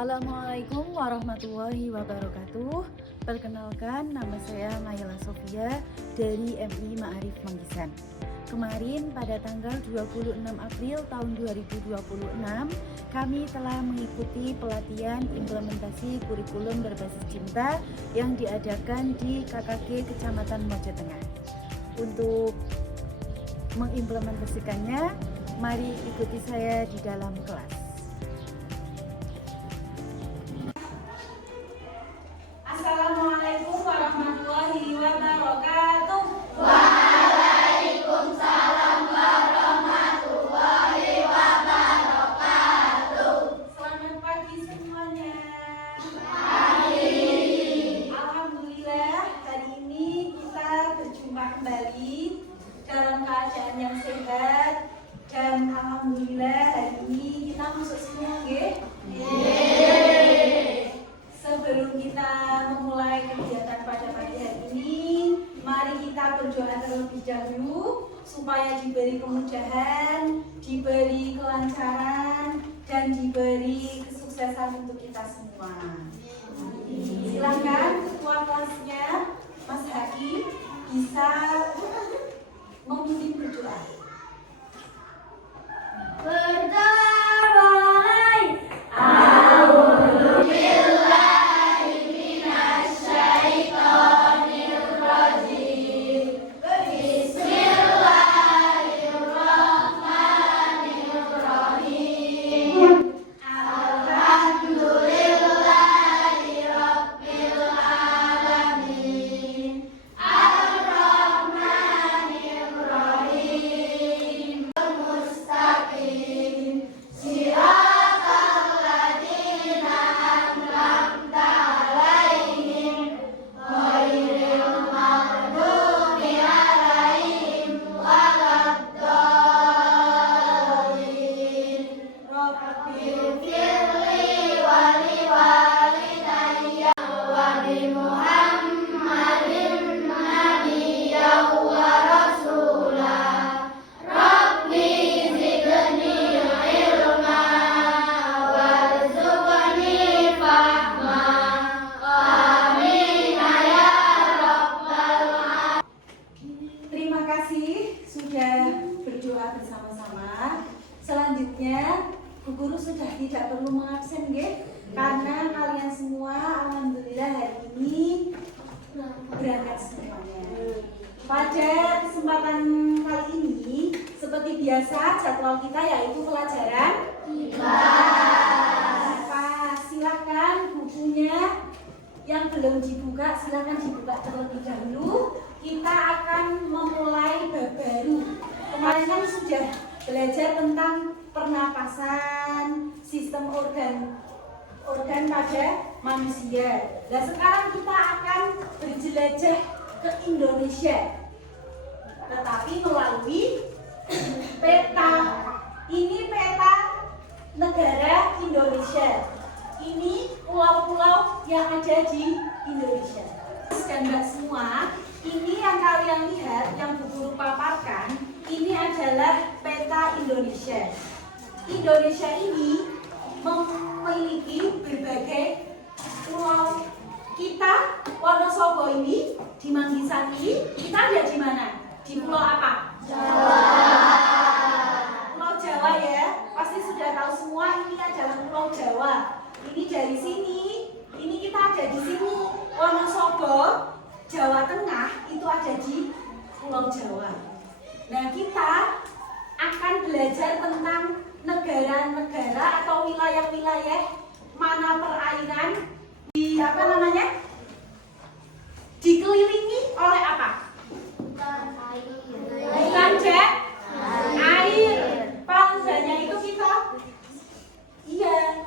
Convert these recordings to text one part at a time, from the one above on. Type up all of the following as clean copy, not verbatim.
Assalamualaikum warahmatullahi wabarakatuh. Perkenalkan, nama saya Nayla Sofia dari MI Ma'arif Manggisan. Kemarin pada tanggal 26 April tahun 2026, kami telah mengikuti pelatihan implementasi kurikulum berbasis cinta yang diadakan di KKG Kecamatan Mojo Tengah. Untuk mengimplementasikannya, mari ikuti saya di dalam kelas. Assalamualaikum warahmatullahi wabarakatuh. Waalaikumsalam warahmatullahi wabarakatuh. Selamat pagi semuanya. Pagi. Alhamdulillah, hari ini kita berjumpa kembali dalam keadaan yang sehat, dan alhamdulillah hari ini kita masuk semua, nggih? Sebelum kita memulai kegiatan pada pagi hari ini, mari kita berdoa terlebih dahulu supaya diberi kemudahan, diberi kelancaran, dan diberi kesuksesan untuk kita semua. Silakan ketua kelasnya, Mas Haki, bisa memimpin berdoa. Terima kasih sudah berdoa bersama-sama. Selanjutnya, Bu Guru sudah tidak perlu mengabsen, nggih? Karena kalian semua alhamdulillah hari ini berangkat semuanya. Pada kesempatan kali ini, seperti biasa jadwal kita yaitu pelajaran silakan bukunya yang belum dibuka, silakan dibuka terlebih dahulu. Kita akan memulai bab baru. Kemarin kan sudah belajar tentang pernapasan, sistem organ pada manusia. Nah, sekarang kita akan berjelajah ke Indonesia, tetapi melalui peta. Ini peta negara Indonesia. Ini pulau-pulau yang ada di Indonesia. Dan Mbak semua, ini yang kalian lihat, yang Bu Guru paparkan, ini adalah peta Indonesia. Indonesia ini memiliki berbagai pulau. Kita Wonosobo ini di Manggisan ini, kita ada di mana? Di pulau apa? Jawa. Pulau Jawa ya. Pasti sudah tahu semua ini adalah Pulau Jawa. Ini dari sini, ini kita ada di sini. Wonosobo, Jawa Tengah itu ada di Pulau Jawa. Nah, kita akan belajar tentang negara-negara atau wilayah-wilayah mana perairan di dikelilingi oleh apa? Bukan air. Paling banyak itu kita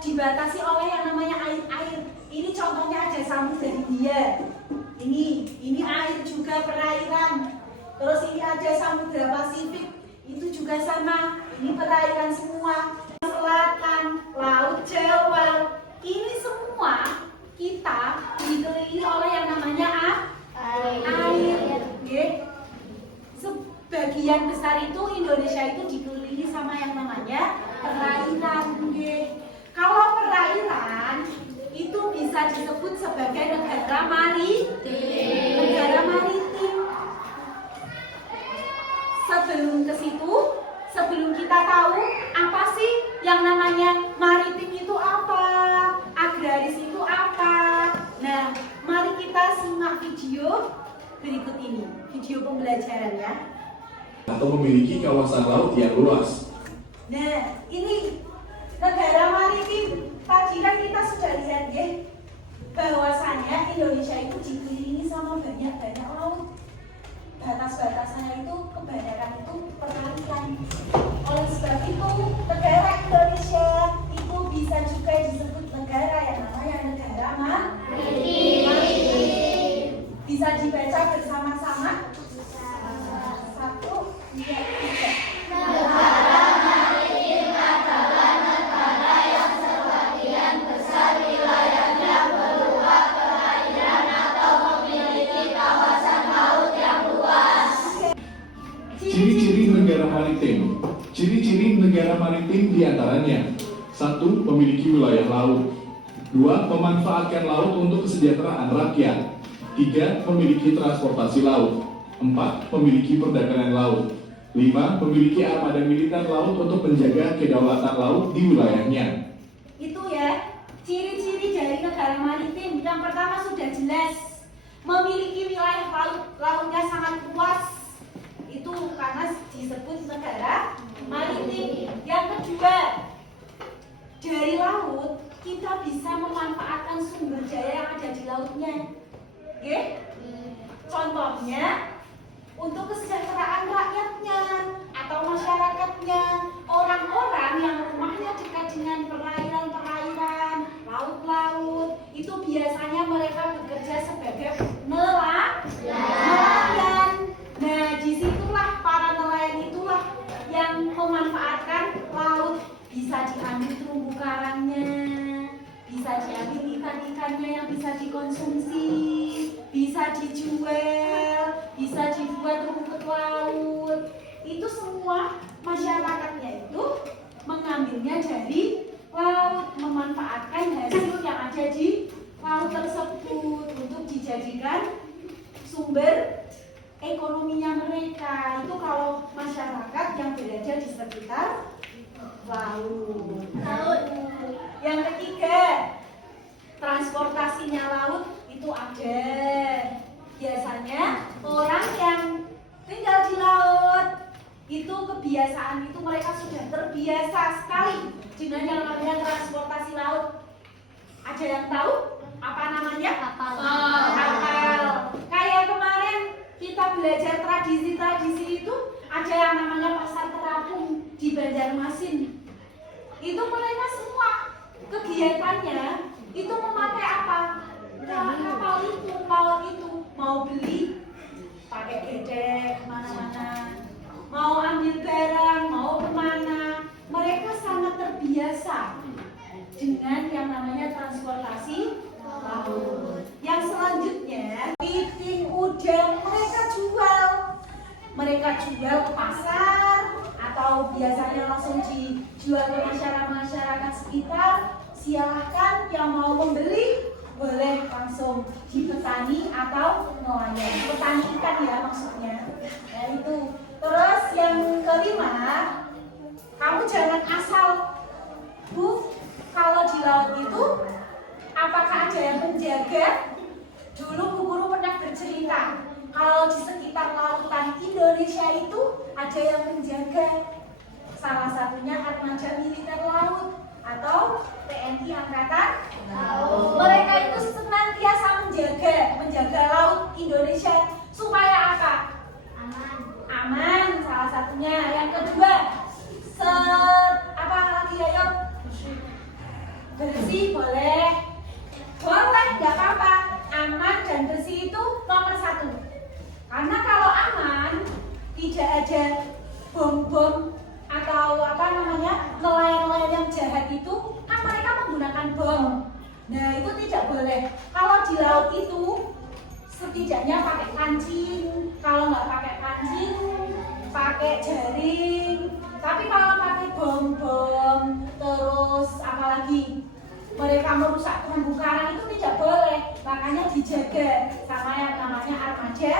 dibatasi oleh yang namanya air. Ini contohnya ada Samudra Hindia. Ini air juga perairan. Terus ini ada Samudra Pasifik. Itu juga sama. Ini perairan semua. Selatan, Laut Jawa. Ini semua kita dikelilingi oleh yang namanya air. Sebagian besar itu Indonesia itu dikelilingi sama yang namanya perairan. Kalau perairan bisa disebut sebagai negara maritim. Negara maritim. Sebelum ke situ, sebelum kita tahu apa sih yang namanya maritim itu apa, agraris itu apa. Nah, mari kita simak video berikut ini, video pembelajaran ya. Atau memiliki kawasan laut yang luas. Nah, ini negara maritim. Tadi kan kita sudah lihat ya, bahwasanya Indonesia itu dikelilingi sama banyak laut. Batas-batasnya itu kebanyakan itu perairan. Oleh sebab itu, negara Indonesia itu bisa juga disebut negara yang namanya negara maritim. Bisa dibaca bersama-sama. 1, 2, 3. Ciri-ciri negara maritim. Ciri-ciri negara maritim diantaranya: 1. Memiliki wilayah laut. 2. Memanfaatkan laut untuk kesejahteraan rakyat. 3. Memiliki transportasi laut. 4. Memiliki perdagangan laut. 5. Memiliki armada militer laut untuk menjaga kedaulatan laut di wilayahnya. Itu ya, ciri-ciri dari negara maritim. Yang pertama sudah jelas, memiliki wilayah laut, lautnya sangat luas. Itu karena disebut negara maritim. Yang kedua, dari laut kita bisa memanfaatkan sumber daya yang ada di lautnya. Oke? Contohnya untuk kesejahteraan rakyatnya atau masyarakatnya, orang-orang yang rumahnya dekat dengan perairan-perairan, laut-laut, itu biasanya mereka bekerja sebagai nelayan. Nah, disitulah para nelayan itulah yang memanfaatkan laut. Bisa diambil terumbu karangnya, bisa diambil ikan-ikannya yang bisa dikonsumsi, bisa dijual, bisa dibuat rumput laut. Itu semua masyarakatnya itu mengambilnya dari laut, memanfaatkan hasil yang ada di laut tersebut untuk dijadikan sumber ekonominya mereka. Itu kalau masyarakat yang berada di sekitar laut. Yang ketiga, transportasinya laut itu ada. Biasanya orang yang tinggal di laut itu kebiasaan itu mereka sudah terbiasa sekali dengan yang namanya transportasi laut. Ada yang tahu apa namanya? Kapal. Kayak kemarin kita belajar tradisi-tradisi itu, ada yang namanya pasar terapung di Banjarmasin. Itu mereka semua kegiatannya itu memakai apa? Kapal itu, laut itu. Mau beli pakai gedek kemana-mana, mau ambil barang, mau kemana, mereka sangat terbiasa dengan yang namanya transportasi laut. Yang selanjutnya, kepiting, udang, mereka jual ke pasar atau biasanya langsung dijual ke masyarakat sekitar. Silahkan yang mau membeli boleh langsung di petani atau nelayan. Petani ikan ya maksudnya. Nah itu. Terus yang kelima, kamu jangan asal, Bu, kalau di laut itu apakah ada yang menjaga? Dulu Bu Guru pernah bercerita, kalau di sekitar lautan Indonesia itu ada yang menjaga. Salah satunya armada militer laut atau TNI Angkatan Laut. Mereka itu senantiasa menjaga laut Indonesia supaya apa? Aman salah satunya. Yang kedua, apa lagi ayo? Bersih boleh, nggak apa-apa. Aman dan bersih itu nomor 1. Karena kalau aman, tidak ada bom-bom atau apa namanya nelayan-nelayan yang jahat itu, kan mereka menggunakan bom. Nah itu tidak boleh. Kalau di laut itu setidaknya pakai kancing. Kalau nggak pakai kancing, pakai jaring. Tapi kalau pakai bom-bom, terus apalagi mereka merusak terumbu karang itu tidak makanya dijaga sama yang namanya armada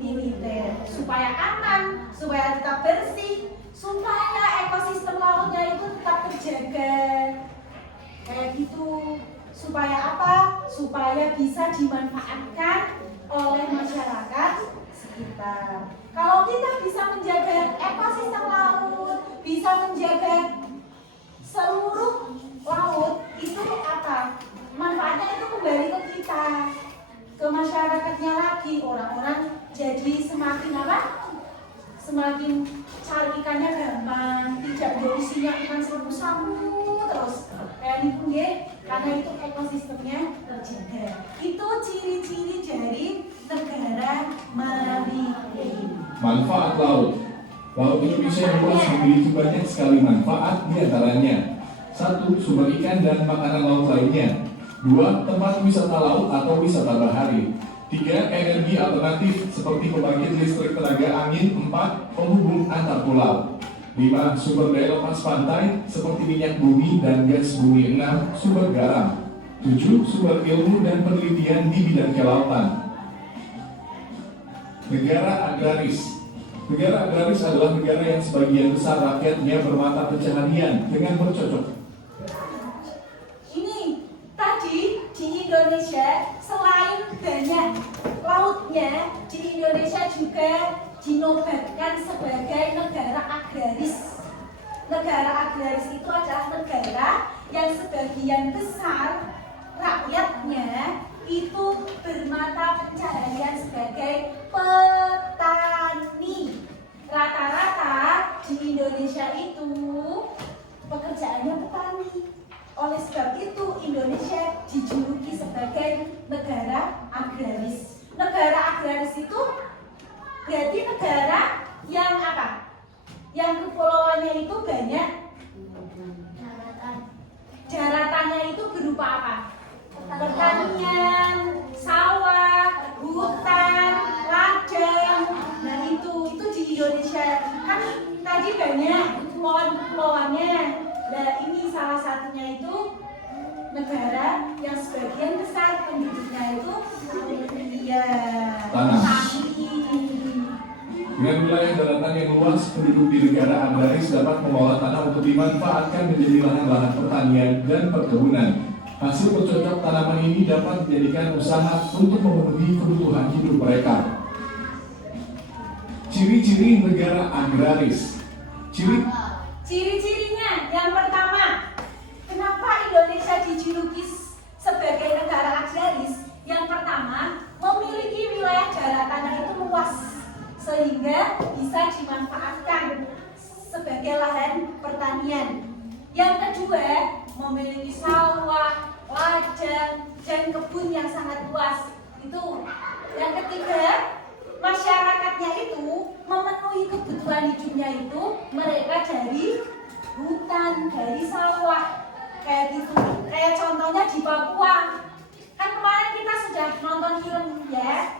militer supaya aman, supaya tetap bersih, supaya ekosistem lautnya itu tetap terjaga kayak gitu. Supaya apa? Supaya bisa dimanfaatkan oleh masyarakat sekitar. Kalau kita bisa menjaga ekosistem laut, bisa menjaga seluruh laut, itu apa? Manfaatnya itu kembali ke kita, ke masyarakatnya lagi. Orang-orang jadi semakin apa? Semakin cari ikannya gampang, tidak berisinya ikan samu-samu terus. Kayak itu nggih, karena itu ekosistemnya terjaga. Itu ciri-ciri dari negara maritim. Manfaat laut. Laut Indonesia yang luas memiliki banyak sekali manfaat, di antaranya 1. Sumber ikan dan makanan laut lainnya. 2. Tempat wisata laut atau wisata bahari. 3. Energi alternatif seperti pembangkit listrik tenaga angin. 4. Penghubung antar pulau. 5. Sumber daya lepas pantai seperti minyak bumi dan gas bumi. 6. Sumber garam. 7. Sumber ilmu dan penelitian di bidang kelautan. Negara agraris. Negara agraris adalah negara yang sebagian besar rakyatnya bermata pencaharian dengan bercocok. Ini tadi di Indonesia selain banyak lautnya, di Indonesia juga dinobatkan sebagai negara agraris. Negara agraris itu adalah negara yang sebagian besar rakyatnya itu bermata pencaharian sebagai petani. Rata-rata di Indonesia itu pekerjaannya petani. Oleh sebab itu Indonesia dijuluki sebagai negara agraris. Negara agraris itu berarti negara yang apa? Yang kepulauannya itu banyak daratannya itu berupa apa? Pertanian, sawah, hutan, ladang. Nah itu di Indonesia kan tadi banyak kepulauan-kepulauannya. Nah ini salah satunya itu negara yang sebagian besar penduduknya itu Tanah. petani. Dengan wilayah daratan yang luas, penduduk di negara agraris dapat mengolah tanah untuk dimanfaatkan menjadi lahan-lahan pertanian dan perkebunan. Hasil bercocok tanaman ini dapat dijadikan usaha untuk memenuhi kebutuhan hidup mereka. Ciri-ciri negara agraris. Ciri-cirinya yang pertama, kenapa Indonesia dijuluki sebagai negara agraris? Yang pertama, memiliki wilayah daratannya itu luas sehingga bisa dimanfaatkan sebagai lahan pertanian. Yang kedua, memiliki sawah, ladang, dan kebun yang sangat luas. Itu. Yang ketiga, masyarakatnya itu memenuhi kebutuhan hidupnya itu mereka dari hutan, dari sawah, kayak gitu. Kayak contohnya di Papua. Kan kemarin kita sudah nonton film ya,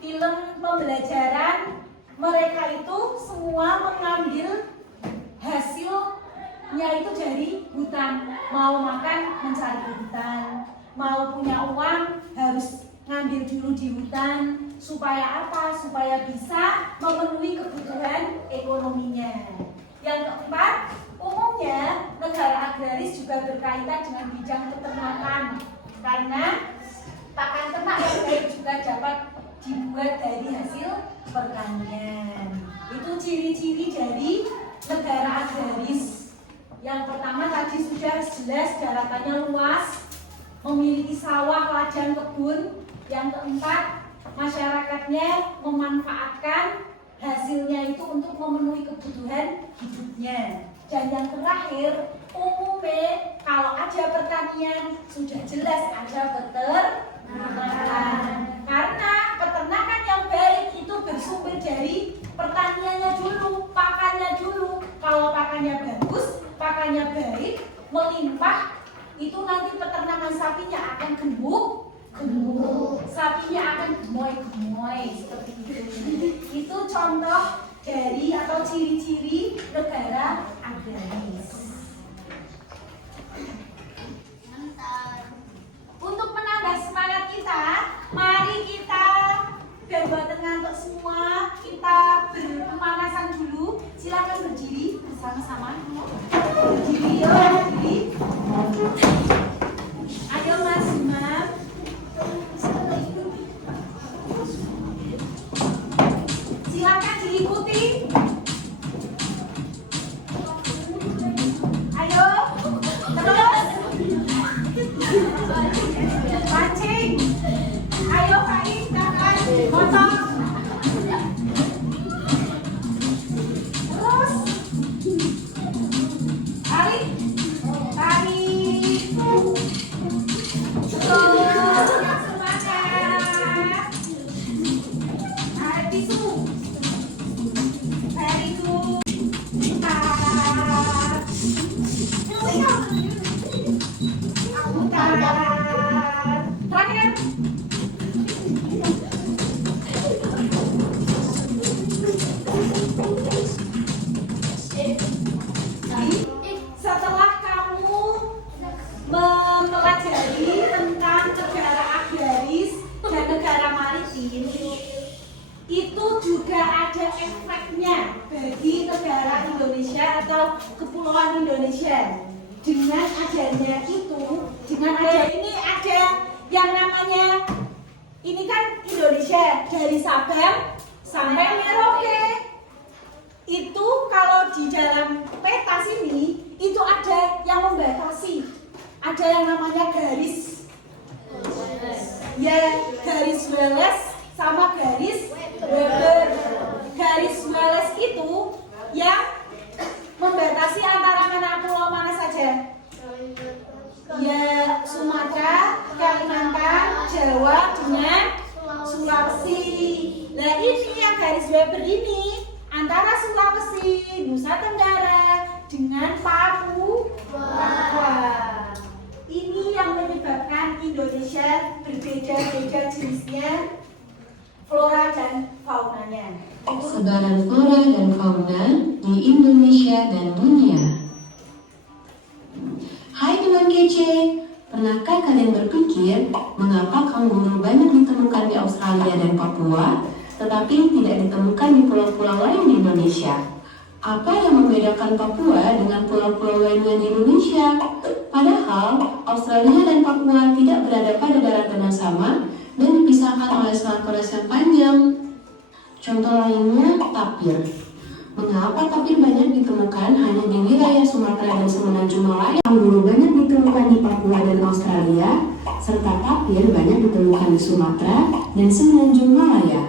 film pembelajaran. Mereka itu semua mengambil hasilnya itu dari hutan. Mau makan mencari di hutan, mau punya uang harus ngambil dulu di hutan. Supaya apa? Supaya bisa memenuhi kebutuhan ekonominya. Yang keempat, umumnya negara agraris juga berkaitan dengan bidang peternakan. Karena pakan ternak yang baik juga dapat dibuat dari hasil pertanian. Itu ciri-ciri dari negara agraris. Yang pertama tadi sudah jelas daratannya luas, memiliki sawah, ladang, kebun. Yang keempat, masyarakatnya memanfaatkan hasilnya itu untuk memenuhi kebutuhan hidupnya. Dan yang terakhir, umumnya kalau ada pertanian sudah jelas ada peternakan. Karena peternakan yang baik itu bersumber dari pertaniannya dulu, pakannya dulu. Kalau pakannya bagus, pakannya baik, melimpah, itu nanti peternakan sapinya akan gemuk, sapinya akan gemoy seperti itu. Itu contoh dari atau ciri-ciri negara agraris. Untuk menambah semangat kita Berdiri yuk, berdiri. Ayo Mas Imam. Silakan diikuti. Ayo, terus. Pancing. Ayo Faiz, kakak, potong. Terus. Tarik. Tarik. Terus. Semangat. Tarik tisu. Very good. Putar. Putar. Terakhir. Setelah kamu mempelajari tentang negara agraris dan negara maritim, itu juga ada efeknya bagi negara Indonesia atau kepulauan Indonesia. Dengan adanya itu, dengan ada ini ada yang namanya, ini kan Indonesia dari Sabang sampai Merauke. Itu kalau di dalam peta sini itu ada yang membatasi, ada yang namanya garis, ya garis Wallace sama garis Weber. Garis Wallace itu yang membatasi antara pulau mana saja, ya Sumatera, Kalimantan, Jawa dengan Sulawesi. Nah ini yang garis Weber ini antara Sulawesi, Nusa Tenggara dengan Papua. Ini yang menyebabkan Indonesia berbeda-beda jenisnya flora dan faunanya. Sebaran flora dan fauna di Indonesia dan dunia. Hai teman kece, pernahkah kalian berpikir mengapa kanguru banyak ditemukan di Australia dan Papua, tetapi tidak ditemukan di pulau-pulau lain di Indonesia? Apa yang membedakan Papua dengan pulau-pulau lainnya di Indonesia? Padahal Australia dan Papua tidak berada pada daratan yang sama dan dipisahkan oleh selat koras yang panjang. Contoh lainnya tapir. Mengapa tapir banyak ditemukan hanya di wilayah Sumatera dan Semenanjung Malaya? Kanguru banyak ditemukan di Papua dan Australia, serta tapir banyak ditemukan di Sumatera dan Semenanjung Malaya.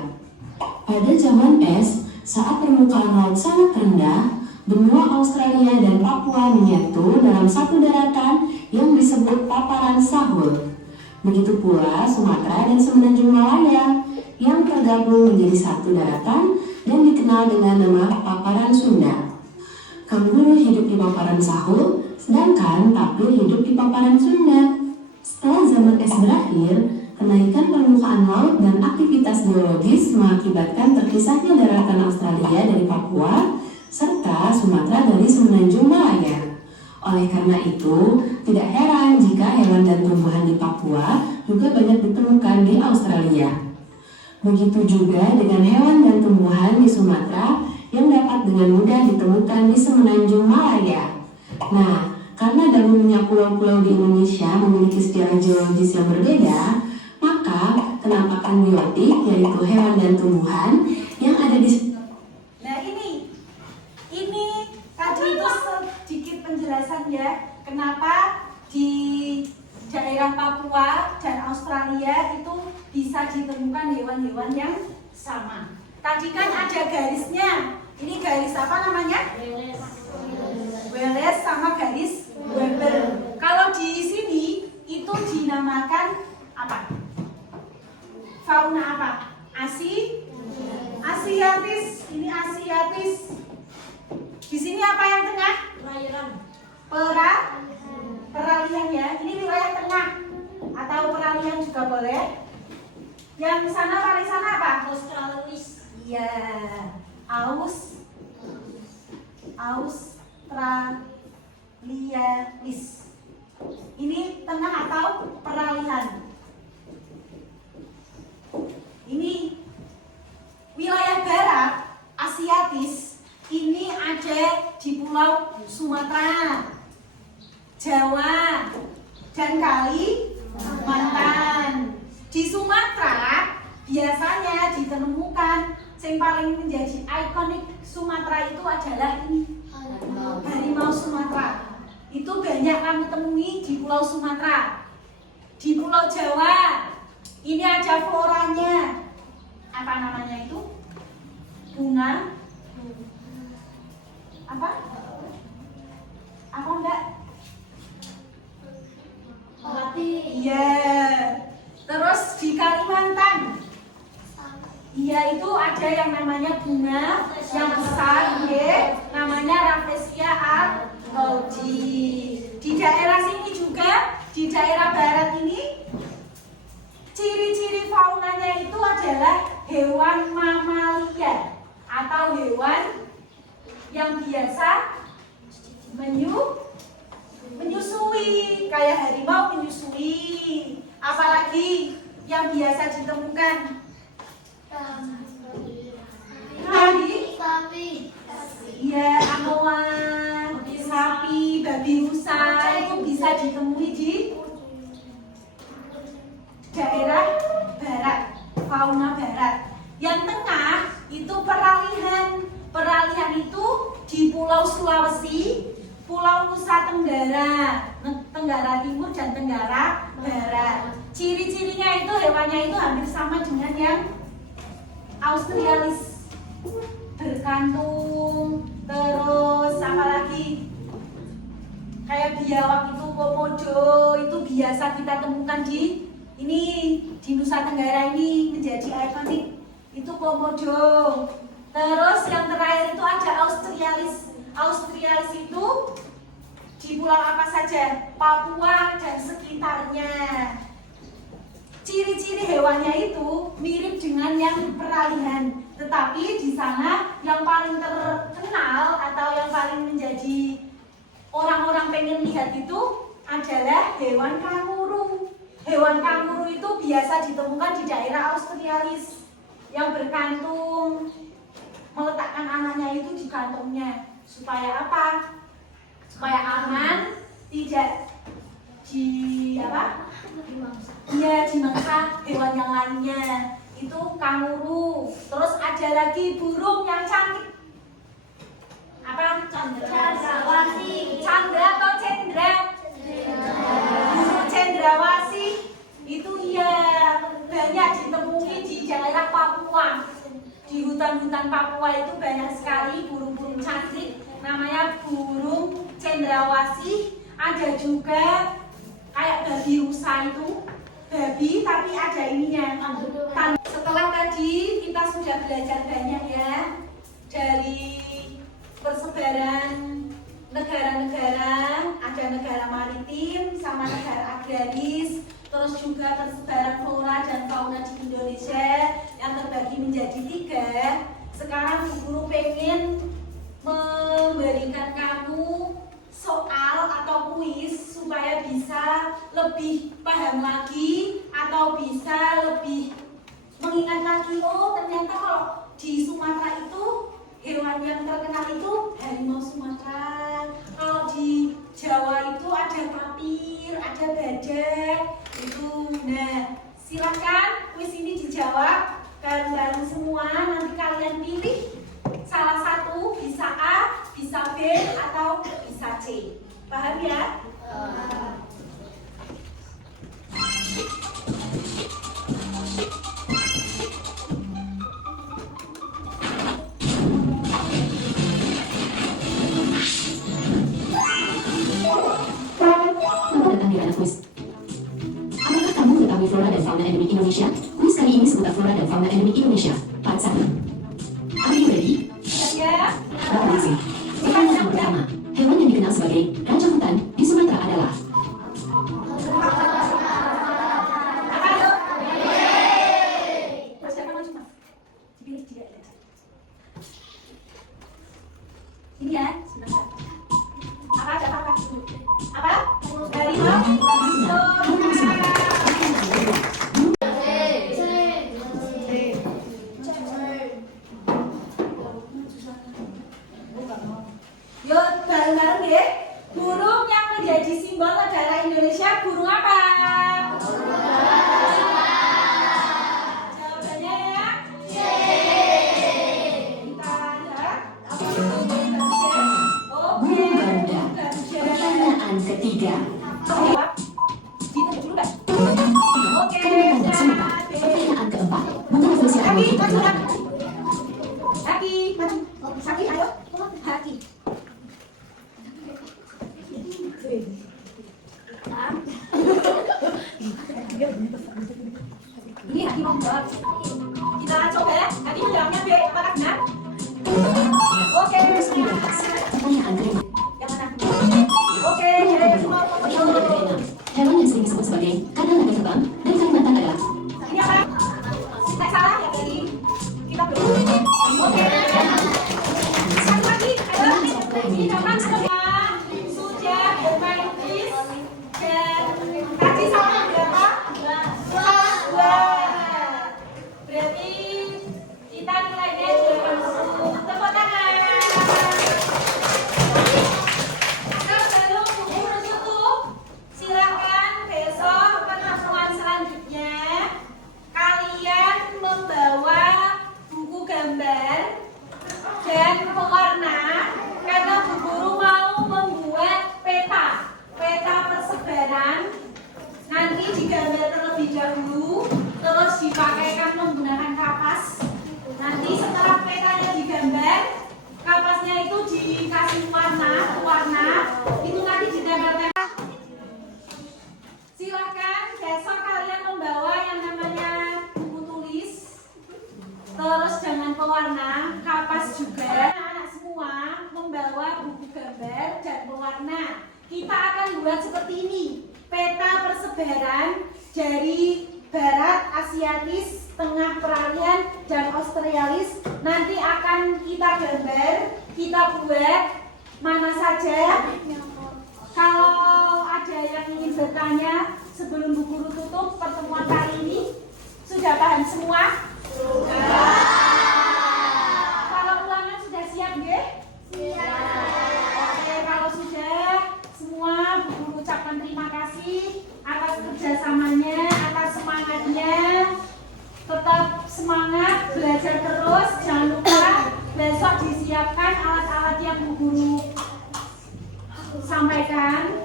Pada zaman es, saat permukaan laut sangat rendah, benua Australia dan Papua menyatu dalam satu daratan yang disebut paparan sahul. Begitu pula Sumatera dan Semenanjung Malaya yang tergabung menjadi satu daratan dan dikenal dengan nama paparan Sunda. Kanguru hidup di paparan sahul, sedangkan tapir hidup di paparan Sunda. Setelah zaman es berakhir, kenaikan permukaan laut dan aktivitas geologis mengakibatkan terpisahnya daratan Australia dari Papua serta Sumatera dari Semenanjung Malaya. Oleh karena itu, tidak heran jika hewan dan tumbuhan di Papua juga banyak ditemukan di Australia. Begitu juga dengan hewan dan tumbuhan di Sumatera yang dapat dengan mudah ditemukan di Semenanjung Malaya. Nah, karena dahulunya pulau-pulau di Indonesia memiliki sejarah geologis yang berbeda, maka penampakan biotik, yaitu hewan dan tumbuhan yang ada di... Nah ini tadi itu sedikit penjelasan ya, kenapa di daerah Papua dan Australia itu bisa ditemukan hewan-hewan yang sama. Tadi kan ada garisnya, ini garis apa namanya? Wallace sama garis Weber. Kalau di sini itu dinamakan apa? Fauna apa? Asiatis. Ini Asiatis. Di sini apa yang tengah? Peralihan ya. Ini wilayah tengah atau peralihan juga boleh. Yang sana paling sana apa? Australis. Iya. Australialis. Ini tengah atau peralihan. Ini wilayah barat Asiatis. Ini ada di Pulau Sumatera, Jawa, dan Kalimantan. Di Sumatera biasanya ditemukan yang paling menjadi ikonik Sumatera itu adalah ini, harimau Sumatera. Itu banyak kami temui di Pulau Sumatera. Di Pulau Jawa ini ada floranya. Apa namanya itu? Bunga apa? Apa enggak? Melati. Iya. Terus di Kalimantan, iya itu ada yang namanya bunga yang besar, namanya Rafflesia arnoldi. Di daerah sini juga, di daerah barat ini, ciri-ciri faunanya itu adalah hewan mamalia atau hewan yang biasa menyusui, kayak harimau menyusui. Apalagi yang biasa ditemukan Sapi. ya amoan, sapi, babi rusa itu bisa ditemui di daerah barat, fauna barat. Yang tengah itu peralihan. Peralihan itu di Pulau Sulawesi, Pulau Nusa Tenggara, Tenggara Timur dan Tenggara Barat. Ciri-cirinya itu hewannya itu hampir sama dengan yang Australis, berkantung, terus apalagi kayak biawak itu komodo itu biasa kita temukan di ini di Nusa Tenggara ini menjadi ikonik itu komodo. Terus yang terakhir itu ada Australis. Australis itu di pulau apa saja? Papua dan sekitarnya. Ciri-ciri hewannya itu mirip dengan yang peralihan, tetapi di sana yang paling terkenal atau yang paling menjadi orang-orang pengen lihat itu adalah hewan kanguru. Hewan kanguru itu biasa ditemukan di daerah Australis yang berkantung, meletakkan anaknya itu di kantongnya. Supaya apa? Supaya aman, tidak dimangsa hewan yang lainnya. Itu kanguru. Terus ada lagi burung yang cantik. Apa? Cendrawasih. Candra atau cendra? Burung cendrawasih itu ya banyak ditemui di daerah Papua. Di hutan-hutan Papua itu banyak sekali burung-burung cantik, namanya burung cendrawasih. Ada juga kayak babi rusa itu, babi tapi ada ininya. Setelah tadi kita sudah belajar banyak ya dari persebaran negara-negara, ada negara maritim sama negara agraris. Terus juga persebaran flora dan fauna di Indonesia yang terbagi menjadi 3. Sekarang Bu Guru pengen memberikan kamu soal atau kuis supaya bisa lebih paham lagi atau bisa lebih mengingat lagi, oh ternyata kalau di Sumatera itu hewan yang terkenal itu harimau Sumatera. Kalau di Jawa itu ada tapir, ada badak itu. Nah, silakan kuis ini dijawab bareng-bareng semua. Nanti kalian pilih salah satu, bisa A, bisa B, atau bisa C. Paham ya? Selamat datang di ranah kuis. Apakah kamu mengetahui flora dan fauna endemik Indonesia? Kuis kali ini seputar flora dan fauna endemik Indonesia. Part 1. Are you ready? Ya. Revolusi. Pertanyaan yang pertama. Hewan yang dikenal sebagai raja hutan di Sumatera adalah? Ini ya, sebentar. Apa? Apa? Harimau. Yuk, bareng-bareng jadi simbol negara Indonesia burung apa? Jawabannya ya? Kita lihat. Oke. Burung Garuda. Pertanyaan ketiga. Jawab. Gitu dulu, Mbak. Oke. Kalimat semua. Pertanyaan keempat. Bunga Indonesia Haki, Awal maju, Pertama. Haki, maju. Haki, ayo. Haki. Ini Haki mau jawab. Kita coba ya. Haki menjawabnya B. Apakah benar? Oke. Pertanyaan kelima. Yang mana? Oke. Semua Hewan yang keenam. Hewan yang sering disebut sebagai kadang ada terbang dan Kalimantan adalah ini apa? Kita salah ya tadi. Kita belum. Oke. Satu lagi. Ayo. Ini kapan semua sudah bermain quiz dan tadi sama berapa? Dua. Berarti kita nilainya 80. Tepuk tangan. Sebelum buku tutup, silakan besok pertemuan selanjutnya kalian membawa buku gambar dan pewarna karena Bu Guru mau membuat peta persebaran. Nanti digambar terlebih dahulu, terus dipakaikan menggunakan kapas. Nanti setelah petanya digambar, kapasnya itu dikasih warna, itu nanti ditempel-tempel. Silakan besok kalian membawa yang namanya buku tulis, terus dengan pewarna, kapas juga. Anak semua membawa buku gambar dan pewarna. Kita akan buat seperti ini, peta persebaran dari Barat, Asiatis, Tengah Peralihan, dan Australis. Nanti akan kita gambar, kita buat mana saja. Kalau ada yang ingin bertanya sebelum Bu Guru tutup pertemuan kali ini, sudah paham semua? Sudah. Kalau ulangan sudah siap, nggih? Siap. Oke, kalau sudah semua, Bu Guru ucapkan terima kasih atas kerjasamanya, atas semangatnya. Tetap semangat, belajar terus, jangan lupa besok disiapkan alat-alat yang Bu Guru sampaikan.